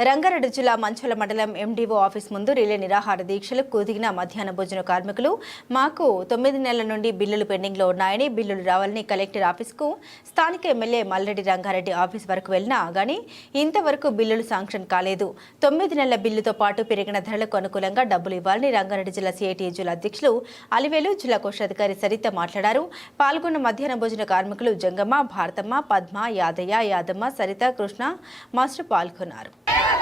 రంగారెడ్డి జిల్లా మంచోల మండలం MDO office ముందు రిలే నిరాహార దీక్షలు కుదిగిన మధ్యాహ్న భోజన కార్మికులు. మాకు తొమ్మిది నెలల నుండి బిల్లులు పెండింగ్లో ఉన్నాయని బిల్లులు రావాలని కలెక్టర్ ఆఫీస్కు స్థానిక ఎమ్మెల్యే మల్లెడ్డి రంగారెడ్డి ఆఫీస్ వరకు వెళ్ళినా గానీ ఇంతవరకు బిల్లులు శాంక్షన్ కాలేదు. తొమ్మిది నెలల బిల్లుతో పాటు పెరిగిన ధరలకు అనుకూలంగా డబ్బులు ఇవ్వాలని రంగారెడ్డి జిల్లా సిఐటి జిల్లా అధ్యక్షులు అలివేలు జిల్లా కోశాధికారి సరిత మాట్లాడారు. పాల్గొన్న మధ్యాహ్న భోజన కార్మికులు జంగమ్మ భారతమ్మ పద్మ యాదయ్య యాదమ్మ సరిత కృష్ణ మాస్టర్ పాల్గొన్నారు.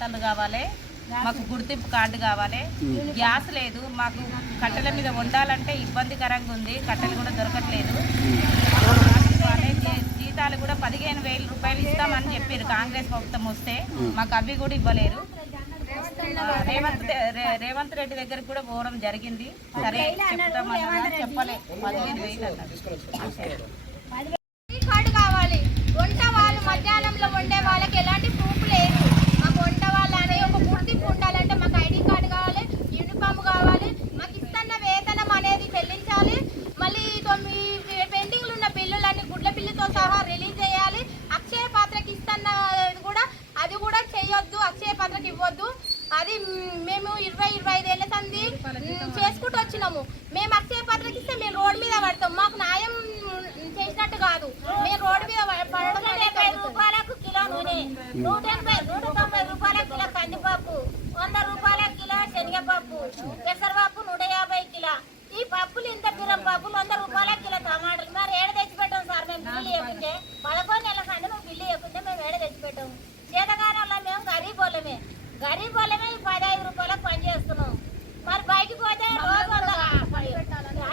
పాతాలు కావాలి మాకు గుర్తింపు కార్డు కావాలి. గ్యాస్ లేదు మాకు కట్టెల మీద వండాలంటే ఇబ్బందికరంగా ఉంది కట్టెలు కూడా దొరకట్లేదు. జీతాలు కూడా పదిహేను వేల రూపాయలు ఇస్తామని చెప్పారు కాంగ్రెస్ ప్రభుత్వం వస్తే మాకు అవి కూడా ఇవ్వలేరు. రేవంత్ రేవంత్ రెడ్డి దగ్గర కూడా పోవడం జరిగింది. సరే చెప్తామన్నా చెప్పలే. పదిహేను వేలు అన్నారు ఐడి కార్డు కావాలి వంట వాళ్ళు మధ్యాహ్నంలో వండే వాళ్ళకి ఎలాంటి ప్రూఫ్ లేదు మాకు వంట వాళ్ళు అనే ఒక గుర్తింపు ఉండాలంటే మాకు ఐడి కార్డు కావాలి యూనిఫామ్ కావాలి మాకు ఇస్తున్న వేతనం అనేది చెల్లించాలి మళ్ళీ తొమ్మిది పెండింగ్లు ఉన్న బిల్లులన్నీ గుడ్ల బిల్లుతో సహా రిలీజ్ చేయాలి అక్షయ పాత్రకి ఇస్తున్న కూడా అది కూడా చేయొద్దు అక్షయ పాత్రకి ఇవ్వద్దు అది మేము ఇరవై ఇరవై ఐదేళ్ళ సంది తంది చేసుకుంటూ వచ్చినాము. మేము అక్షయ పాత్రకి ఇస్తే మేము రోడ్డు మీద పడతాం. మాకు న్యాయం చేసినట్టు కాదు. మేము రోడ్డు మీద ప- పడడం రూపాయలకు కిలో నూనె. నూట ఎనభై నూట తొంభై రూపాయల కిలో కందిపప్పు వంద రూపాయల కిలో శనగపప్పు పెసరపప్పు నూట యాభై కిలో ఈ పప్పులు ఇంత కిలో పప్పులు వంద రూపాయల కిలో టమాటాలు మరి ఏడ తెచ్చిపెట్టాం సార్ మేము బిల్లు ఇవ్వకుంటే పదకొండు నెలల కంటే మేము బిల్లు ఇవ్వకుంటే మేము ఏడ తెచ్చిపెట్టాము చేతగానే మేము గరీబ్ వాళ్ళమే గరీబ్ వాళ్ళమే పదహైదు రూపాయలకు పని చేస్తున్నాం. మరి బయటికి పోతే రోజు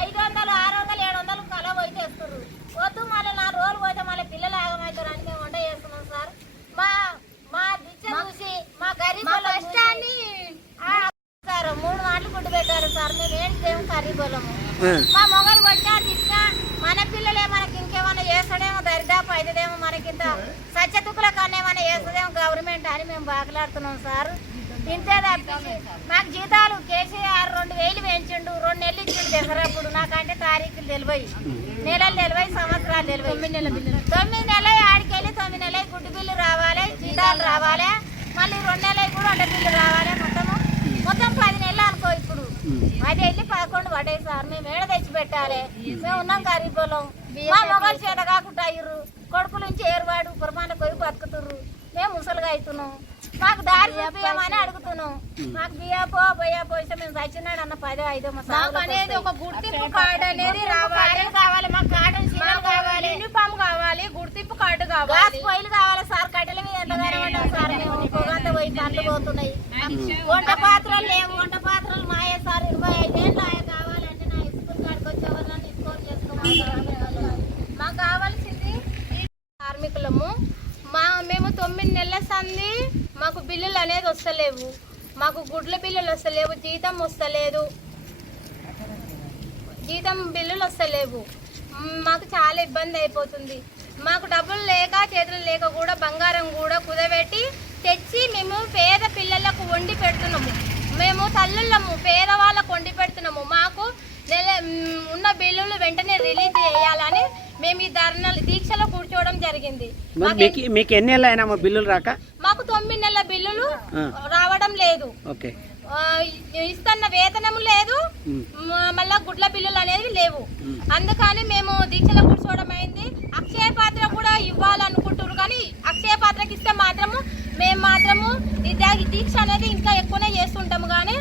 ఐదు వందలు ఆరు వందలు ఏడు వందలు కల పోయి చేస్తున్నారు వద్దు మళ్ళీ నా రోజులు పోతే మళ్ళీ పిల్లలు ఆగమవుతారు అని మేము వంట చేస్తున్నాం సార్. మా మా దిచ్చ చూసి మా గరీబ్ వాళ్ళ కష్టాన్ని సార్ మూడు మాటలు గుడ్డు పెట్టారు సార్ మేము ఏం చేయము గరీబ్ వాళ్ళము. మా మొగలు కొట్టా తిట్టినా మన పిల్లలే మనకి ఇంకేమైనా చేస్తాడేమో దరిదాపు అయితేదేమో మనకింత సత్యతుకుల కన్నా ఏమైనా చేస్తుందేమో గవర్నమెంట్ అని మేము బాగలాడుతున్నాం సార్. ఇంతే తప్పించి మాకు జీతాలు కేసీఆర్ రెండు వేలు పెంచిండు రెండు నెలలు ఇచ్చిండు దసరాప్పుడు నాకంటే తారీఖులు తెలివై. నెలలు తెలివై సంవత్సరాలు తెలివై. తొమ్మిది నెలల ఆడికెళ్ళి తొమ్మిది నెలలు గుడ్డు బిల్లు రావాలి జీతాలు రావాలి. మళ్ళీ రెండు నెలలు కూడా వంట బిల్లు రావాలి మొత్తము. మొత్తం పది నెలలు అనుకో ఇప్పుడు. అది వెళ్ళి పదకొండు పడ్డాయి సార్. మేము ఏడ తెచ్చి పెట్టాలి? మేము ఉన్నాం గరీబులం మా మొగలు చేత కాకుండా అయ్యారు కొడుకు నుంచి ఏరువాడు పురమాన పోయి బతుకుతుర్రు. మేము ముసలుగా అవుతున్నాం. మాకు దారి చూపించమని అడుగుతున్నాం. మాకు బియ్యపో బొయ్యపో ఇస్తే మేము చచ్చినాడు అన్న పదో ఐదో మాకు అనేది ఒక గుర్తింపు కార్డు అనేది రావాలి. కావాలి మాకు కార్డు కావాలి. యూనిఫామ్ కావాలి గుర్తింపు కార్డు కావాలి. పొయ్యిలు కావాలి సార్ కట్టెల మీద ఎంతగానో ఉంటాం సార్? మేము పొగంతా పోయి కళ్ళు పోతున్నాయి. వంట పాత్రలు లేవు వంట పాత్రలు మాయే సార్ ఇరవై ఐదేళ్ళు ఆయన కావాలంటే నా స్కూల్ కాడికి వచ్చే వాళ్ళని స్కోర్ చేసుకోవాలి మాకు కావాల్సింది కార్మికులము మా మేము వస్తుంది మాకు బిల్లులు అనేది వస్తలేవు. మాకు గుడ్ల బిల్లులు వస్తలేవు జీతం వస్తలేదు. జీతం బిల్లులు వస్తలేవు. మాకు చాలా ఇబ్బంది అయిపోతుంది. మాకు డబ్బులు లేక చేతులు లేక కూడా బంగారం కూడా కుదబెట్టి తెచ్చి మేము పేద పిల్లలకు వండి పెడుతున్నాము. మేము తల్లుళ్ళము పేదవాళ్ళకు వండి పెడుతున్నాము. మాకు నెల ఉన్న బిల్లులు వెంటనే రిలీజ్ చేయాలని మేము ఈ ధర్నాలు దీక్షలో కూర్చోవడం జరిగింది. మీకు మీకు ఎన్ని నెలలు అయినా మా బిల్లులు రాక? మాకు తొమ్మిది నెలల బిల్లులు. రావడం లేదు. ఓకే. ఇస్తున్న వేతనం లేదు. మళ్ళా గుడ్ల బిల్లులు అనేవి లేవు. అందుకని మేము దీక్షలో కూర్చోవడం అయింది. అక్షయ పాత్ర కూడా ఇవ్వాలనుకుంటున్నారు కానీ అక్షయ పాత్రకి ఇస్తే మాత్రము మేము మాత్రము దీక్ష అనేది ఇంకా ఎక్కువనే చేస్తుంటాము కానీ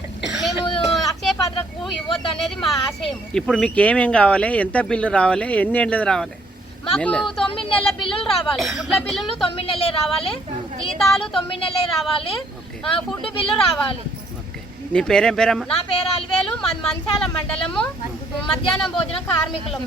ఇవ్వద్దు అనేది మా ఆశయం. ఇప్పుడు మీకు ఏమేం కావాలి? ఎంత బిల్లు రావాలి? ఎన్ని ఏండ్లది రావాలి? మాకు తొమ్మిది నెలల బిల్లులు రావాలి. గుడ్ల బిల్లులు తొమ్మిది నెలలే రావాలి. జీతాలు తొమ్మిది నెలలే రావాలి. ఫుడ్ బిల్లు రావాలి. ఓకే. నీ పేరేం పేరమ్మా? నా పేరు అలివేలు. మంచాల మండలము. మధ్యాహ్నం భోజన కార్మికులం.